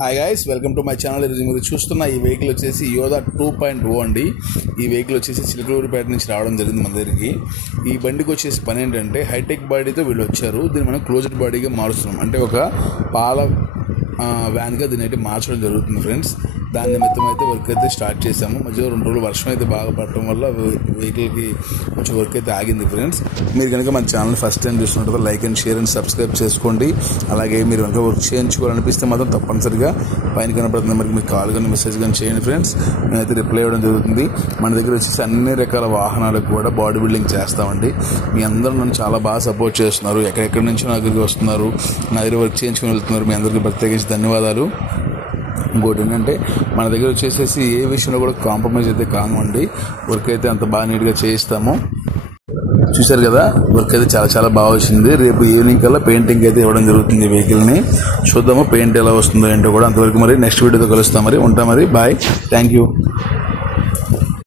Hi guys, welcome to my channel. ఈరోజు మీరు చూస్తున్న ఈ వెహికల్ వచ్చేసి యోదా 2.0 అండి. ఈ వెహికల్ వచ్చేసి చిలకలూరిపేట నుంచి రావడం జరిగింది మన దగ్గరికి. ఈ బండికి వచ్చేసి పని ఏంటంటే హైటెక్ బాడీతో వీళ్ళు వచ్చారు. దీన్ని మనం క్లోజ్డ్ బాడీగా మారుస్తున్నాం, అంటే ఒక పాల వ్యాన్గా దీన్ని అయితే మార్చడం జరుగుతుంది ఫ్రెండ్స్. దాని నిమిత్తం అయితే వర్క్ అయితే స్టార్ట్ చేసాము. మధ్యలో 2 రోజులు వర్షం అయితే బాగా పడటం వల్ల వెహికల్కి కొంచెం వర్క్ అయితే ఆగింది ఫ్రెండ్స్. మీరు కనుక మన ఛానల్ ఫస్ట్ టైం చూస్తున్నట్టు like and share and subscribe చేసుకోండి. అలాగే మీరు కనుక వర్క్ చేయించుకోవాలనిపిస్తే మాత్రం తప్పనిసరిగా పైన కనబడుతున్న నెంబర్కి మీకు కాల్ కానీ మెసేజ్ కానీ చేయండి ఫ్రెండ్స్. నేనైతే రిప్లై ఇవ్వడం జరుగుతుంది. మన దగ్గర వచ్చేసి అన్ని రకాల వాహనాలకు కూడా బాడీ బిల్డింగ్ చేస్తామండి. మీ అందరూ నన్ను చాలా బాగా సపోర్ట్ చేస్తున్నారు. ఎక్కడెక్కడి నుంచి నా దగ్గరికి వస్తున్నారు, నా దగ్గర వర్క్ చేయించుకుని వెళ్తున్నారు. మీ అందరికీ ప్రత్యేకించి ధన్యవాదాలు. ఇంకోటి ఏంటంటే మన దగ్గర వచ్చేసేసి ఏ విషయంలో కూడా కాంప్రమైజ్ అయితే కానివ్వండి. వర్క్ అయితే అంత బాగా నీట్గా చేయిస్తాము. చూశారు కదా, వర్క్ అయితే చాలా చాలా బాగా వచ్చింది. రేపు ఈవినింగ్ కల్లా పెయింటింగ్ అయితే ఇవ్వడం జరుగుతుంది వెహికల్ని. చూద్దాము పెయింట్ ఎలా వస్తుందో ఏంటో కూడా. అంతవరకు మరి నెక్స్ట్ వీడియోతో కలుస్తాం. మరి ఉంటాం. మరి బాయ్, థ్యాంక్ యూ.